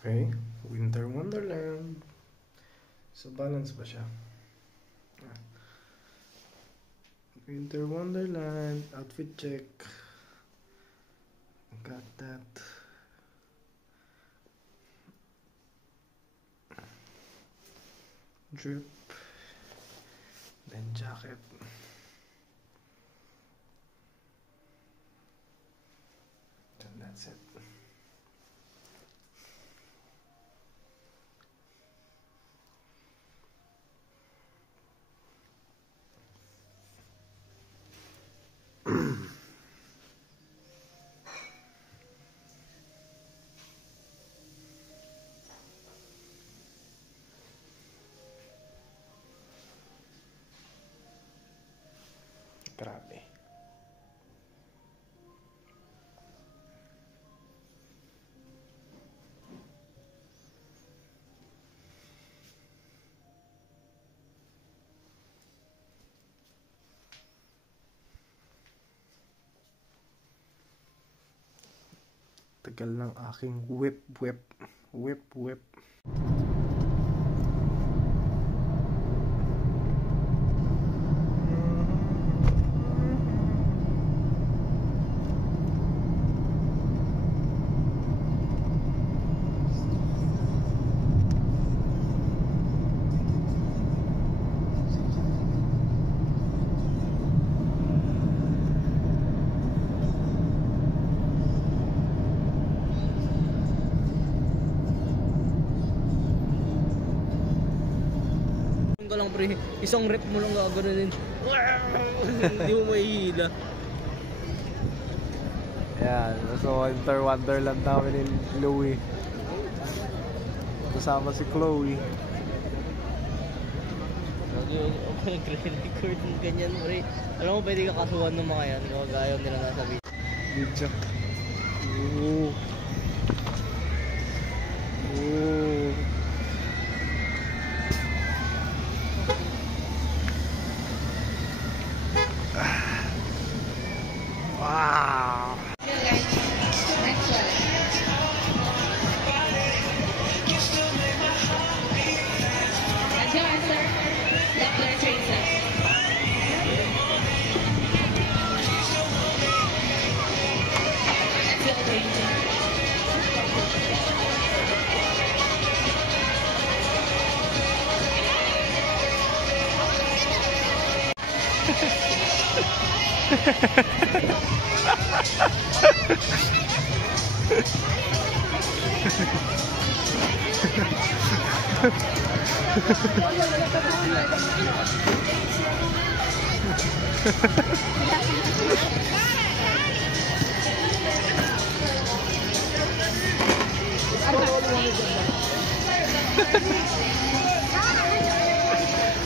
Okay, Winter Wonderland. So balance ba siya? Winter Wonderland, outfit check. Got that. Drip. Then jacket. And that's it. Grabe. Tagal ng aking whip. Ka lang pre, isang rep mo lang gagawin. Hindi mo mahihila. Ayan, so Winter Wonderland namin ni Chloe. Kasama si Chloe. Okay, record ng ganyan pre. Alam mo pwede ka kasuhan ng mga yan, kung ayaw nila nasa video. Video. Ooh. Ooh. Wow.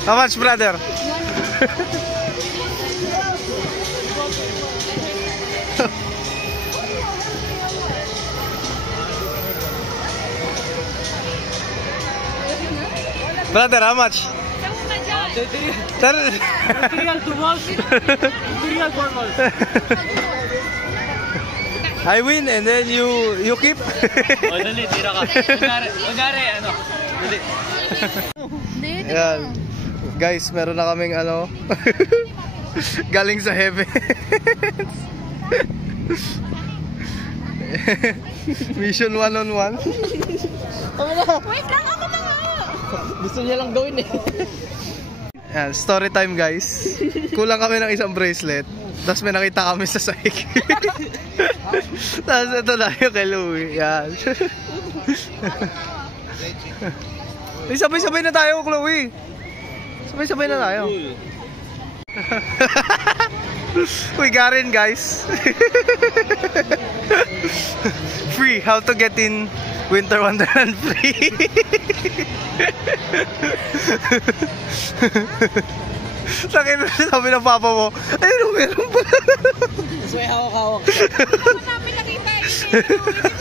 How much, brother? Brother, how much? Material to balls. Material for balls. I win and then you keep. O dali, tira ka. Kunyari, ano? Dali. Yan. Guys, meron na kaming ano galing sa heaven. Mission 1-on-1. Wait lang, ako na nga! Gusto niya lang gawin eh. Yan, story time guys. Kulang kami ng isang bracelet. Tapos may nakita kami sa sahig. Tapos ito na yung kay Louie. Yan. Sabay-sabay na tayo, Chloe. Sabay-sabay na tayo. We got in, guys. Free. How to get in Winter Wonderland free. Sabi ng papa mo, ayun, meron pa. Gusto may hawak-hawak. Hindi mo namin nakita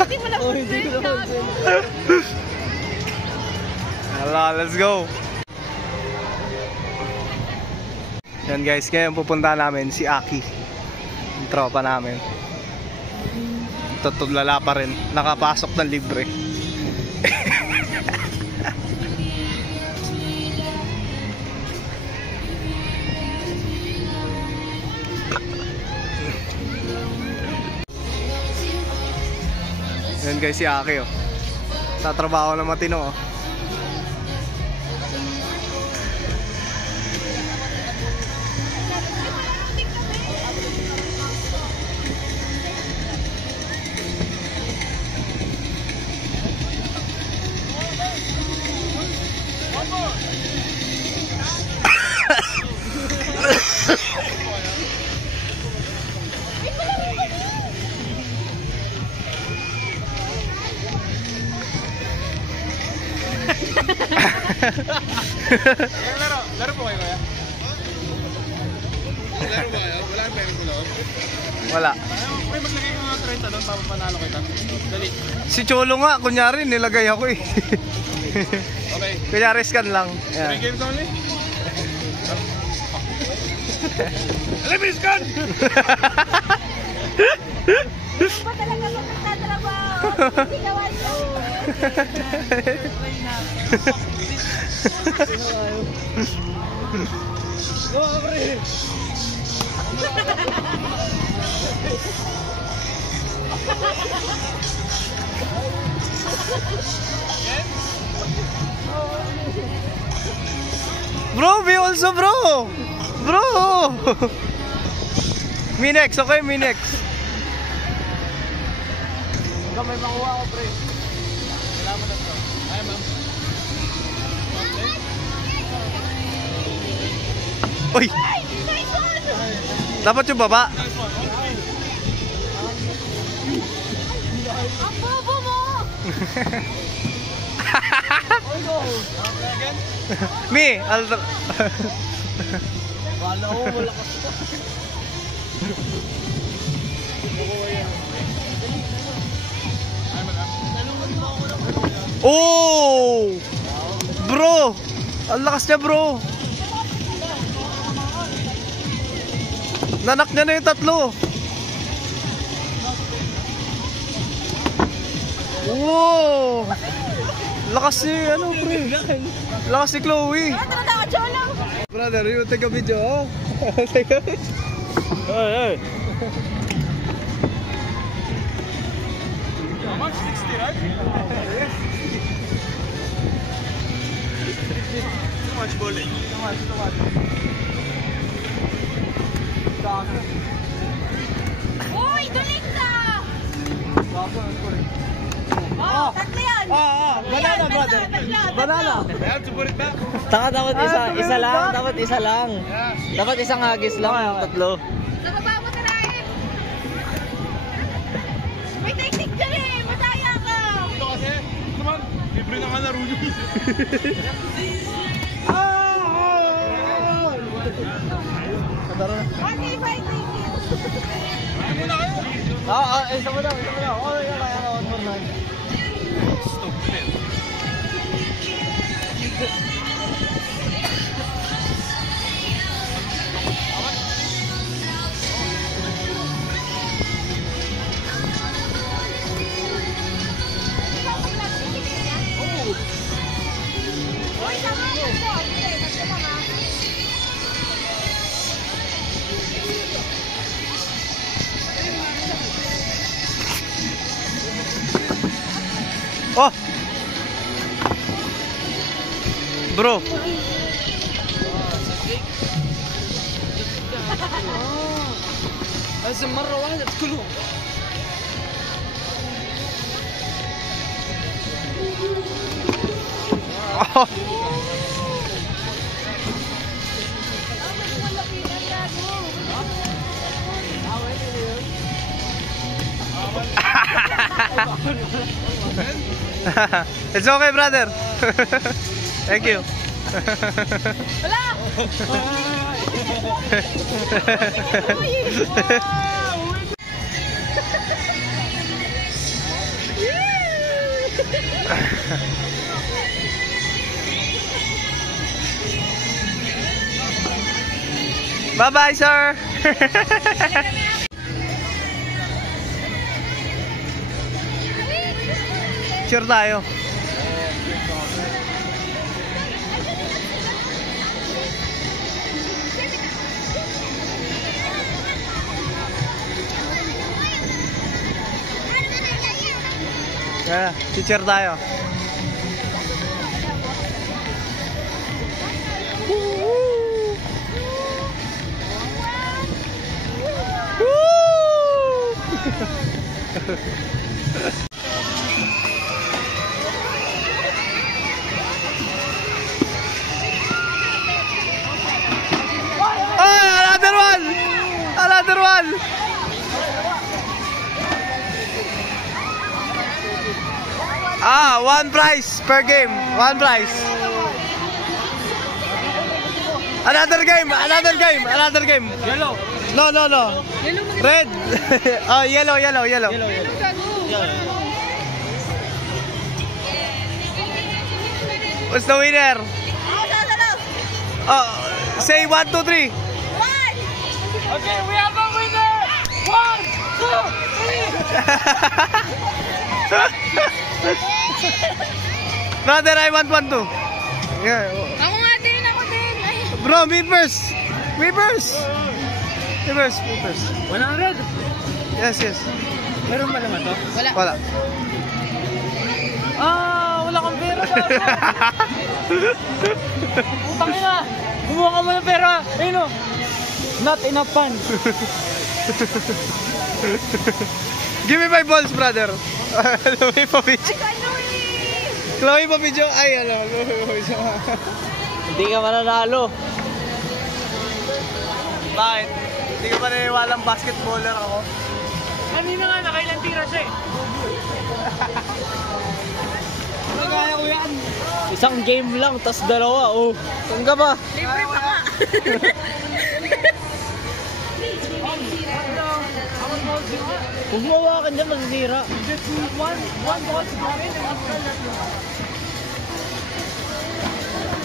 hindi mo namin Let's go. Yan guys, ngayon pupunta namin si Aki, yung tropa namin. Tutulala pa rin, nakapasok ng libre. Yan guys, si Aki oh. Tatrabaho na matino oh. Laro po kayo kaya? Laro ba kayo? Wala ang pera ko loob? Wala. May maglagay ko mga 30 doon para panalo kita. Dali. Si Cholo nga, kunyari nilagay ako eh. Okay. Kunyari scan lang. 3 games only? Alam mo scan! Ba talaga kung nagtatrabaho? Sigawan ko. Oh, pre! Bro, be also bro! Bro! Minex, okay, Minex. Ikaw may makuha ako, pre. Kailangan mo na ito. Ay, ma'am. Uy! Dapat yung baba. Ang bobo mo! Mi, alter. Wala ko, malakas pa. Oh! Bro! Ang lakas niya, bro. Nanak niya na yung tatlo. Wow! Lakas ni, ano, pre? Lakas ni Chloe. Ano na ako, Cholo? Brother, you take a video, oh? Take a video. Hey, hey. How much? 60, right? Too much bowling. Too much. Uy, duling ka! Oh, tatlo yan! Banana, brother. Banana. I have to put it back. Taka, dapat isa lang. Dapat isa lang. Dapat isang hagis lang. Tatlo. Sa baba mo tarahin! May technique dyan eh! Mataya ka! Ito kasi, naman, libre na nga laro nyo. Okay, bye, thank you! Ano muna kayo? Isa mo lang. Oh, kaya na, one more time. Stupid. Uy, tama mo po! Sige, tatlo pa nga. Oh! Bro. لازم مرة واحدة كلهم. Oh. It's okay, brother. Thank you. Bye-bye, sir. Cheer tayo. Teacher tayo. Another one! One prize per game. One prize. Another game. Yellow. No. Red. Oh, yellow. What's the winner? Say 1, 2, 3. Okay, we have a winner! 1, 2, 3! Brother, I want 1, 2. Yeah. Ako din. Ay. Bro, me first. 100? Yes. Meron ba naman to? Wala. Wala kang pera sa Putang ina! Kumuha ka mo ng pera! Ayun o! Not enough fun! Give me my balls, brother. Chloe pa video. Ay, Chloe pa video. Hindi ka mananalo. Bakit? Hindi ka pa naniwalang basketballer ako? Kanina nga, nakailan tira siya eh. Kaya ko yan. Isang game lang, tas dalawa, oh. Saan ka ba? Libre pa nga. Huwag mawakan dyan, masisira. Just one ball to go in and after that.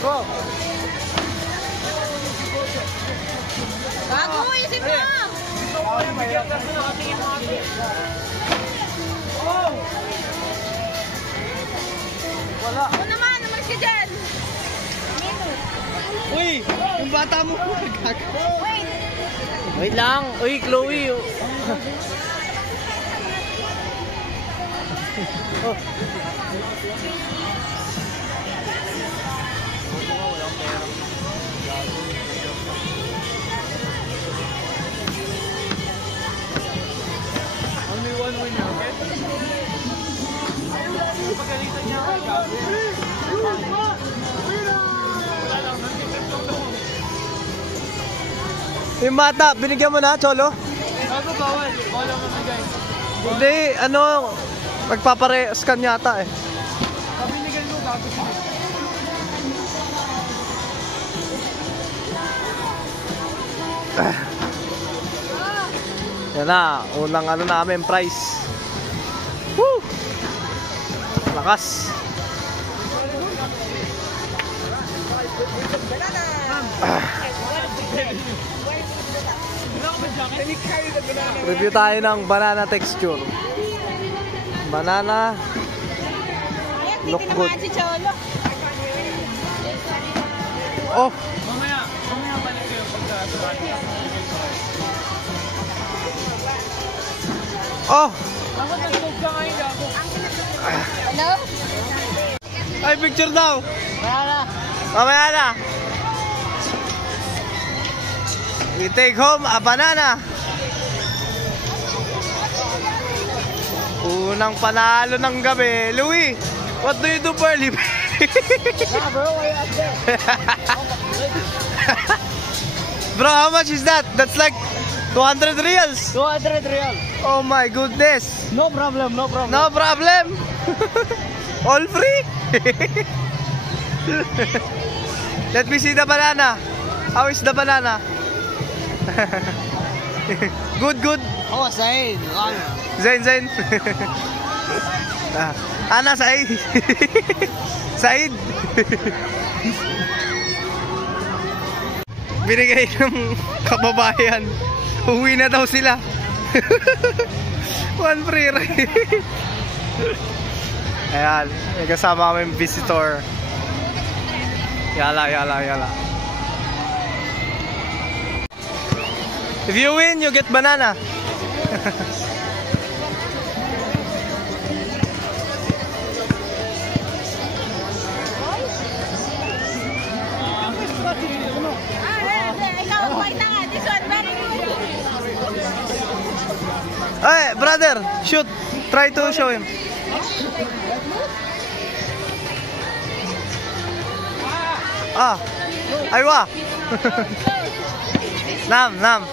Go! Bago, isip mo. Wala. Ako naman, naman ka dyan. Uy! Yung bata mo po nagkakaw. Wait lang. Uy, Chloe. Oh. Only one winner, okay? Pagalitan niya ako. Yung bata, binigyan mo na, Cholo? Bago bawal. Bawal ang mga guys. Hindi, magpapare-scan yata eh. Pabinigan mo, bago siya. Yan na, unang namin, prize. Woo! Lakas. Review tayo ng banana texture. Banana. Look good. Si Cholo. Oh! Mamaya balik kayo pagka Oh! Bakit nag-tog ka ngayon, Gabo? Hello? Ay, picture daw! Wala. Mamaya na! We take home a banana! Unang panalo ng gabi. Louie, what do you do for a living? Bro, how much is that? That's like 200 reals. 200 real. Oh my goodness. No problem. No problem. All free. Let me see the banana. How is the banana? Good. Oh, Zain. Zain. Ana, Said. Said. Binigay ng kababayan. Uwi na daw sila. One free ride. Ayan, may kasama kami visitor. Yala. If you win, you get banana. brother, shoot. Try to show him. Aywa. Nam.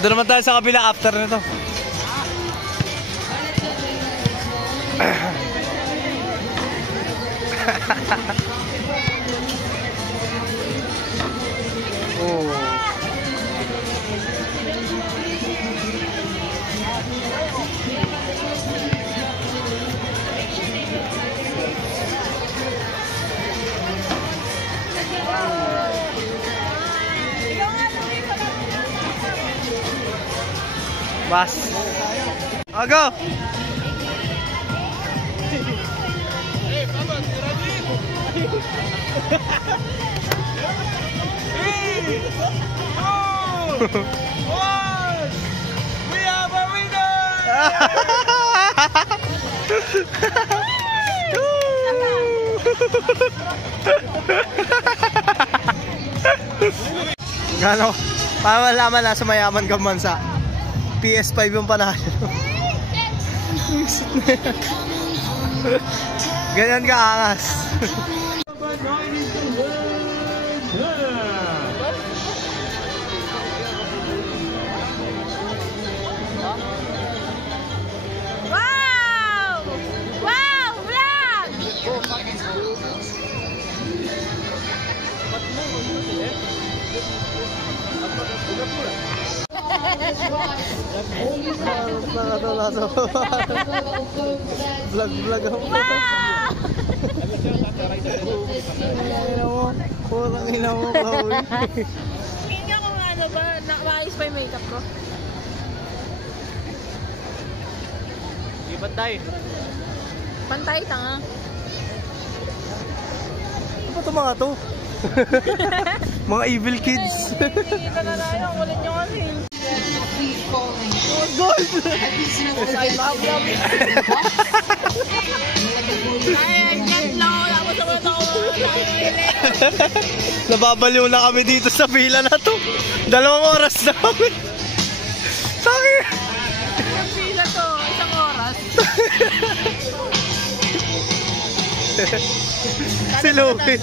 Doon naman tayo sa kabila after nito. Bas. Go. Hey, Papa, you ready? Three, 2, 1. We have a winner. Gano? Para malaman na sa mayaman kang bansa. PS5 yung panalo. Ganyan ka angas. Wow! Wow! Vlog! Vlog ako. Kurang ina mo, Chloe. Tingnan ko nga ano ba, maayos pa yung makeup ko. Di pantay. Pantay, tanga. Ano ba ito mga to? Mga evil kids. Kita na tayo, ang kulit nyo kasi. Gold! Ay, tatlo. Tapos sa mga tao. Nababaliw na kami dito sa pila na to. 2 oras na kami. Sorry. Ang pila to, 1 oras. Si Louie.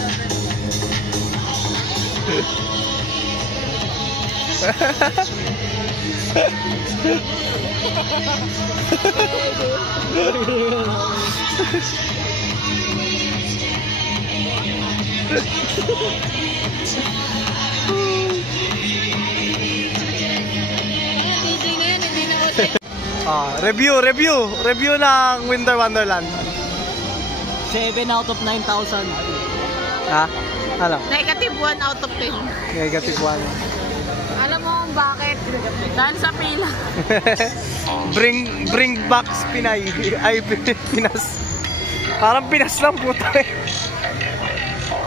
Review ng Winter Wonderland. 7 out of 9,000. Ha? Ano? Negative 1 out of 10. Negative 1. Alam mo kung bakit? Dahil sa pila. Bring back Pinay. Ay, Pinas. Parang Pinas lang puta eh.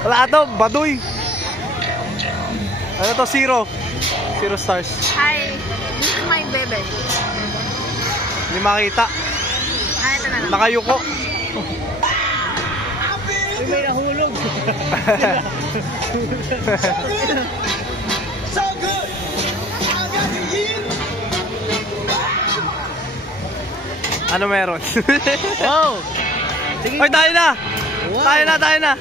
Wala to, Baduy. Ano to, 0 stars. Hi, this is my baby. Hindi makita. Ay, ito na lang. Nakayuko. May nahulog. So good. Ano meron? Wow! Ay, tayo na! Wow. Tayo na!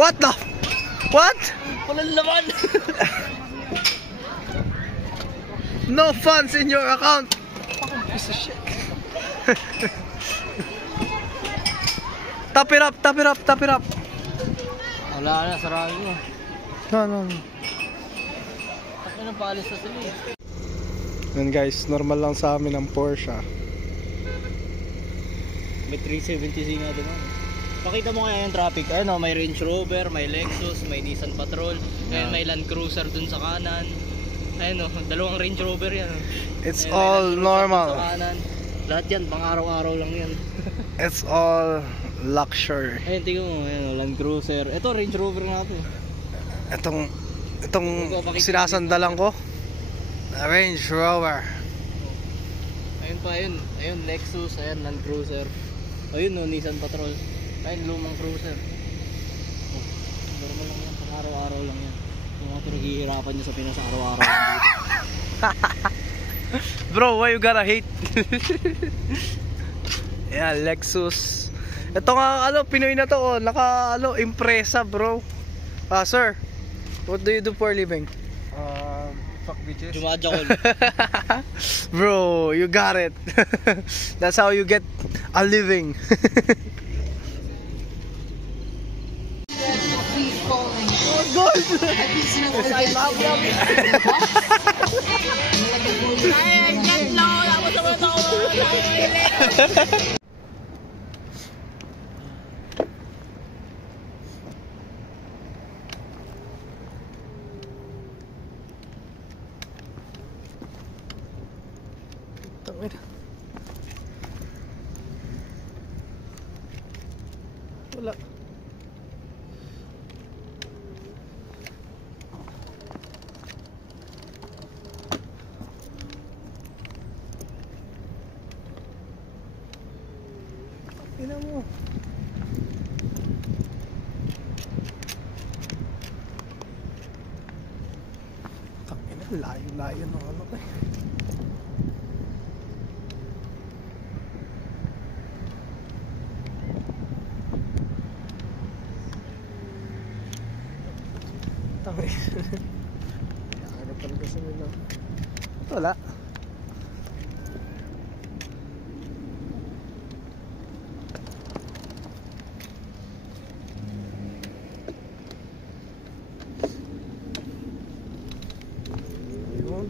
What the? What? Walang laman! No funds in your account! Piece of shit. Top it up! Wala na, sarangin mo. No. Ano nang paalis na sila eh? Yan guys, normal lang sa amin ang Porsche. May 370Z nga doon. Pakita mo kaya yung traffic. Ano, may Range Rover, may Lexus, may Nissan Patrol, ayun, may Land Cruiser dun sa kanan. Ayun, dalawang Range Rover yan. It's ayun, all normal. sa kanan. Lahat yan, pang araw-araw lang yan. It's all luxury. Ayun, tingnan mo, ayun, Land Cruiser. Ito, Range Rover nga ito. Itong sinasandalan ko, Range Rover. Ayun pa, ayun, Lexus, ayun, Land Cruiser. Ayun, Nissan Patrol. Ayun, lumang cruiser. Normal lang yan, pang araw-araw lang yan. Yung mga pinaghihirapan nyo sa Pinas araw-araw lang dito. Bro, why you gotta hate? Yeah, Lexus. Ito nga, Pinoy na to, Impreza, bro. Sir, what do you do for a living? Fuck bitches. Jumajakol. Bro, you got it. That's how you get a living. I love you. I get low. That was a little. Wala. Ina mo. Tangina, layo-layo ng ano ko. Ano talaga sa nila? Wala. Yun.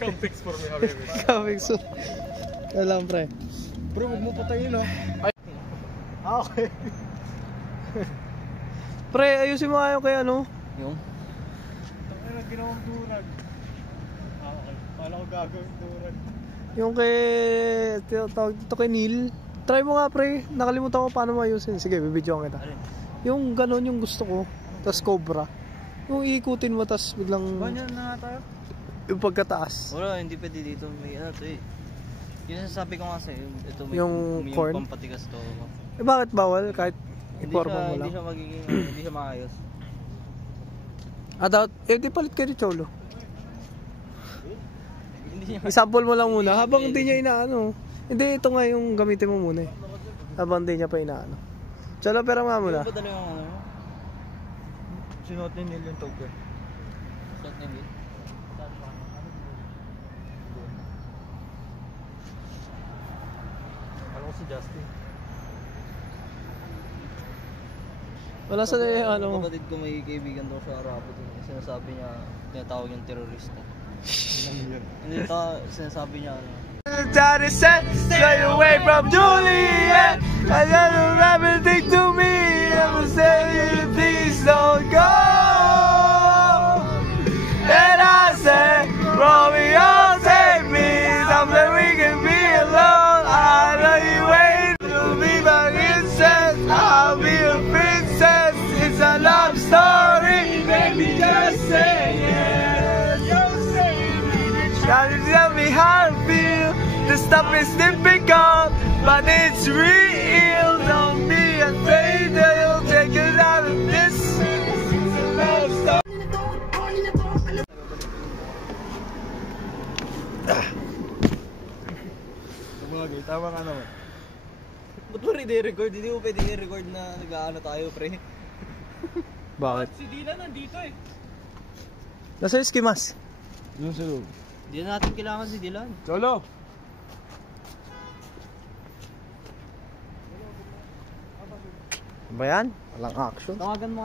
Come fix for me, habibi. Coming soon. Alam, pre. Bro, huwag mo patayin, oh. Okay. Pre, ayusin mo nga yung kay ano. Yung? Ano ginawang durag? Okay. Kala ko gagawin durag. Yung kay... Tawag dito kay Neil. Try mo nga, pre. Nakalimutan ko paano mo ayusin. Sige, bibidyoan kita. Yung ganon yung gusto ko. Tapos cobra. Yung iikutin mo, tapos biglang... Ganyan na nga tayo? Yung pagkataas. Wala, hindi pwede dito. May ano to eh. Yung sasabi ko kasi, ito may Yung corn? pampatigas to. Bakit bawal? Kahit iporma mo lang. Hindi siya magiging, hindi siya maayos. Dapat, di palit ka ni Cholo. Hindi siya I-sample mo lang muna. Habang hindi niya inaano. Hindi, ito nga yung gamitin mo muna eh. Habang hindi niya pa inaano. Cholo, pero nga muna. Ano ba dala yung ano mo? Sinuot ni Neil yung tog eh. Shot na hindi? Alam ko si Justin. Wala sa ano. Kapatid ko may kaibigan daw sa Arapo. Sinasabi niya, tinatawag yung terorista. Hindi sinasabi niya ano. Daddy said, stay away from Juliet. I got everything to me. I'm saying, please don't go. And I said, Romeo, take me. Somewhere we can be alone. I know you wait to be my princess. I'll be a princess. Gotta tell me how to feel. The stuff is difficult, but it's real. Don't be afraid that you'll take it out of this. Tama ka naman. Ba't mo rin i-record? Hindi mo pwede i-record na nag-aano tayo, pre. Bakit? Si Dylan nandito eh. Nasa Esquimas. Doon sa loob. Hindi na natin kailangan si Dylan. Cholo! Ba yan? Walang action. Tawagan mo